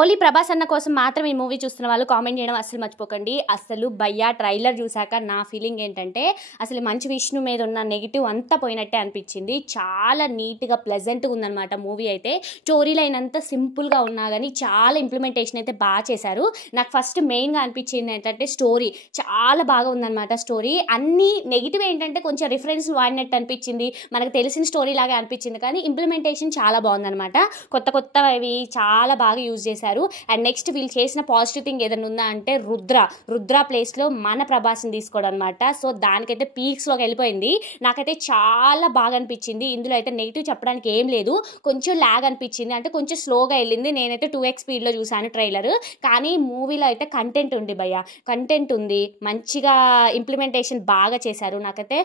Only Prabhas అన్న కోసం మాత్రం ఈ మూవీ చూస్తున్న వాళ్ళు కామెంట్ చేయడం అస్సలు మర్చిపోకండి. అసలు భయ్యా ట్రైలర్ చూసాక నా ఫీలింగ్ ఏంటంటే అసలు మంచు విష్ణు మీద ఉన్న నెగిటివ్ అంతా పోయినట్టే అనిపించింది. చాలా నీట్గా ప్లెజెంట్గా ఉందన్నమాట మూవీ అయితే. స్టోరీ లైన్ అంతా సింపుల్గా ఉన్నా కానీ చాలా ఇంప్లిమెంటేషన్ అయితే బాగా చేశారు. నాకు ఫస్ట్ మెయిన్గా అనిపించింది ఏంటంటే స్టోరీ చాలా బాగా ఉందన్నమాట. స్టోరీ అన్ని నెగిటివ్ ఏంటంటే కొంచెం రిఫరెన్స్ వాడినట్టు అనిపించింది, మనకు తెలిసిన స్టోరీ లాగా అనిపించింది, కానీ ఇంప్లిమెంటేషన్ చాలా బాగుందన్నమాట. కొత్త కొత్తవి చాలా బాగా యూజ్ చేశారు. అండ్ నెక్స్ట్ వీళ్ళు చేసిన పాజిటివ్ థింగ్ ఏదైనా ఉందా అంటే రుద్ర ప్లేస్లో మన ప్రభాస్ని తీసుకోవడం అనమాట. సో దానికైతే పీక్స్లోకి వెళ్ళిపోయింది. నాకైతే చాలా బాగా అనిపించింది. ఇందులో అయితే నెగిటివ్ చెప్పడానికి ఏం లేదు. కొంచెం ల్యాగ్ అనిపించింది, అంటే కొంచెం స్లోగా వెళ్ళింది. నేనైతే 2x స్పీడ్లో చూసాను ట్రైలర్. కానీ మూవీలో అయితే కంటెంట్ ఉంది భయ్య, కంటెంట్ ఉంది, మంచిగా ఇంప్లిమెంటేషన్ బాగా చేశారు. నాకైతే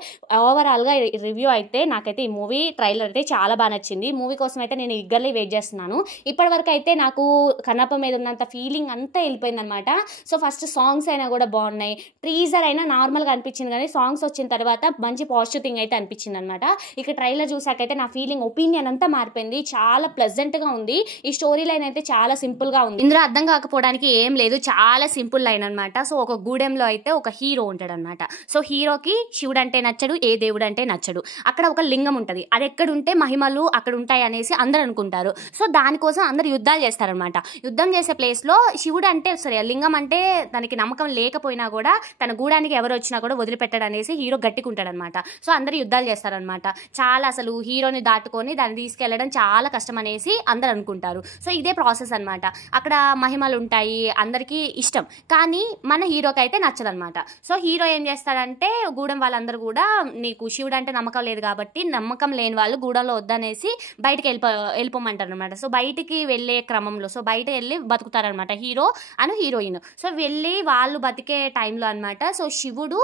ఓవరాల్గా రివ్యూ అయితే నాకైతే ఈ మూవీ ట్రైలర్ అయితే చాలా బాగా నచ్చింది. మూవీ కోసం అయితే నేను ఈగర్లీ వెయిట్ చేస్తున్నాను. ఇప్పటివరకు అయితే నాకు కన్నప్ప మీద ఉన్నంత ఫీలింగ్ అంతా వెళ్ళిపోయింది అనమాట. సో ఫస్ట్ సాంగ్స్ అయినా కూడా బాగున్నాయి, టీజర్ అయినా నార్మల్గా అనిపించింది, కానీ సాంగ్స్ వచ్చిన తర్వాత మంచి పాజిటివ్ థింగ్ అయితే అనిపించింది అనమాట. ఇక ట్రైలర్ చూసాకైతే నా ఫీలింగ్ ఒపీనియన్ అంతా మారిపోయింది. చాలా ప్లెజెంట్గా ఉంది. ఈ స్టోరీ లైన్ అయితే చాలా సింపుల్గా ఉంది. ఇందులో అర్థం కాకపోవడానికి ఏం లేదు, చాలా సింపుల్ లైన్ అనమాట. సో ఒక గూడెంలో అయితే ఒక హీరో ఉంటాడు అనమాట. సో హీరోకి శివుడు అంటే నచ్చడు, ఏ దేవుడు అంటే నచ్చడు. అక్కడ ఒక లింగం ఉంటుంది, అది ఎక్కడుంటే మహిమలు అక్కడ ఉంటాయి అనేసి అందరు అనుకుంటారు. సో దానికోసం అందరు యుద్ధాలు చేస్తారనమాట. యుద్ధం చేసే ప్లేస్లో శివుడు అంటే సరే లింగం అంటే తనకి నమ్మకం లేకపోయినా కూడా తన గూడానికి ఎవరు వచ్చినా కూడా వదిలిపెట్టడం అనేసి హీరో గట్టికుంటాడనమాట. సో అందరు యుద్ధాలు చేస్తారనమాట. చాలా అసలు హీరోని దాటుకొని దాన్ని తీసుకెళ్లడం చాలా కష్టం అనేసి అందరు అనుకుంటారు. సో ఇదే ప్రాసెస్ అనమాట. అక్కడ మహిమలు ఉంటాయి, అందరికీ ఇష్టం, కానీ మన హీరోకి అయితే నచ్చదనమాట. సో హీరో ఏం చేస్తాడంటే గూడెం వాళ్ళందరూ కూడా నీకు శివుడు అంటే నమ్మకం లేదు కాబట్టి నమ్మకం లేని వాళ్ళు గూడెంలో వద్దనేసి బయటికి వెళ్ళిపోమంటారు అనమాట. సో బయటికి వెళ్ళే క్రమంలో బయట వెళ్ళి బతుకుతారనమాట హీరో అను హీరోయిన్. సో వెళ్ళి వాళ్ళు బతికే టైంలో అనమాట. సో శివుడు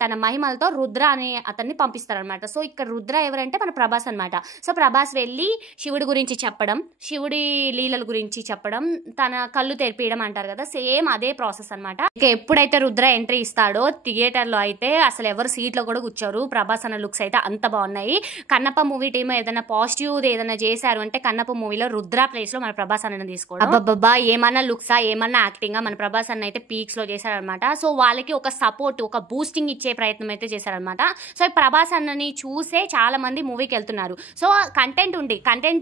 తన మహిమలతో రుద్ర అనే అతన్ని పంపిస్తారనమాట. సో ఇక్కడ రుద్ర ఎవరంటే మన ప్రభాస్ అనమాట. సో ప్రభాస్ వెళ్ళి శివుడి గురించి చెప్పడం, శివుడి లీలల గురించి చెప్పడం, తన కళ్ళు తెరిపియడం అంటారు కదా, సేమ్ అదే ప్రాసెస్ అనమాట. ఇక ఎప్పుడైతే రుద్ర ఎంట్రీ ఇస్తాడో థియేటర్లో అయితే అసలు ఎవరు సీట్లో కూడా కూర్చోరు. ప్రభాస్ అన్న లుక్స్ అయితే అంత బాగున్నాయి. కన్నప్ప మూవీ టీమ్ ఏదైనా పాజిటివ్ ఏదైనా చేశారు అంటే కన్నప్ప మూవీలో రుద్ర ప్లేస్ లో మన ప్రభాస్ అన్న తీసుకోవడం. అబ్బబ్బా ఏమన్నా లుక్సా, ఏమన్నా యాక్టింగ్, మన ప్రభాస్ అన్న అయితే పీక్స్ లో చేశారనమాట. సో వాళ్ళకి ఒక సపోర్ట్, ఒక బూస్టింగ్ ఇచ్చే ప్రయత్నం అయితే చేశారనమాట. సో ప్రభాస్ అన్నని చూసే చాలా మంది మూవీకి వెళ్తున్నారు. సో కంటెంట్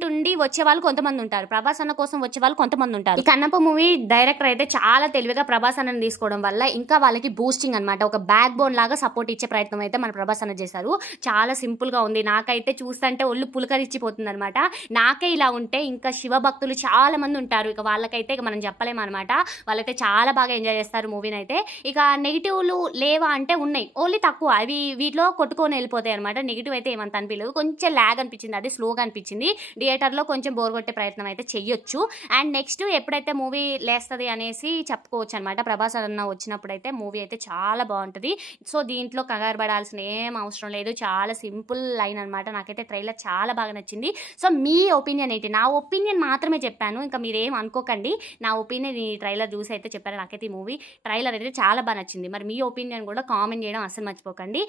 ఉండి వచ్చే వాళ్ళు కొంతమంది ఉంటారు, ప్రభాస్ అన్న కోసం వచ్చే వాళ్ళు కొంతమంది ఉంటారు. ఈ కన్నప్ప మూవీ డైరెక్టర్ అయితే చాలా తెలివిగా ప్రభాస్ అన్నని తీసుకోవడం వల్ల ఇంకా వాళ్ళకి బూస్టింగ్ అనమాట, ఒక బ్యాక్ బోన్ లాగా సపోర్ట్ ఇచ్చే ప్రయత్నం అయితే మన ప్రభాస్ అన్న చేశారు. చాలా సింపుల్ గా ఉంది. నాకైతే చూస్తుంటే ఒళ్ళు పులకరిచ్చిపోతుంది అనమాట. నాకే ఇలా ఉంటే ఇంకా శివ భక్తులు చాలా మంది ఉంటారు, ఇక వాళ్ళకైతే ఇక మనం చెప్పలేము అనమాట. వాళ్ళైతే చాలా బాగా ఎంజాయ్ చేస్తారు మూవీని అయితే. ఇక నెగిటివ్లు లేవా అంటే ఉన్నాయి, ఓన్లీ తక్కువ, అవి వీటిలో కొట్టుకొని వెళ్ళిపోతాయి అనమాట. నెగిటివ్ అయితే ఏమంత అనిపించలేదు, కొంచెం ల్యాగ్ అనిపించింది, అది స్లోగా అనిపించింది. థియేటర్లో కొంచెం బోర్ కొట్టే ప్రయత్నం అయితే చెయ్యొచ్చు. అండ్ నెక్స్ట్ ఎప్పుడైతే మూవీ లేస్తుంది అనేసి చెప్పుకోవచ్చు అనమాట. ప్రభాస్ అన్న వచ్చినప్పుడు అయితే మూవీ అయితే చాలా బాగుంటుంది. సో దీంట్లో కంగారు పడాల్సిన ఏం అవసరం లేదు, చాలా సింపుల్ లైన్ అనమాట. నాకైతే ట్రైలర్ చాలా బాగా నచ్చింది. సో మీ ఒపీనియన్ ఏంటి? నా ఒపీనియన్ మాత్రమే చెప్పాను, ఇంకా మీరేం అనుకోకండి. నా ఒపీనియన్ ఈ ట్రైలర్ చూసి అయితే చెప్పారు. నాకైతే ఈ మూవీ ట్రైలర్ అయితే చాలా బాగా నచ్చింది. మరి మీ ఒపీనియన్ కూడా కామెంట్ చేయడం అస్సలు మర్చిపోకండి.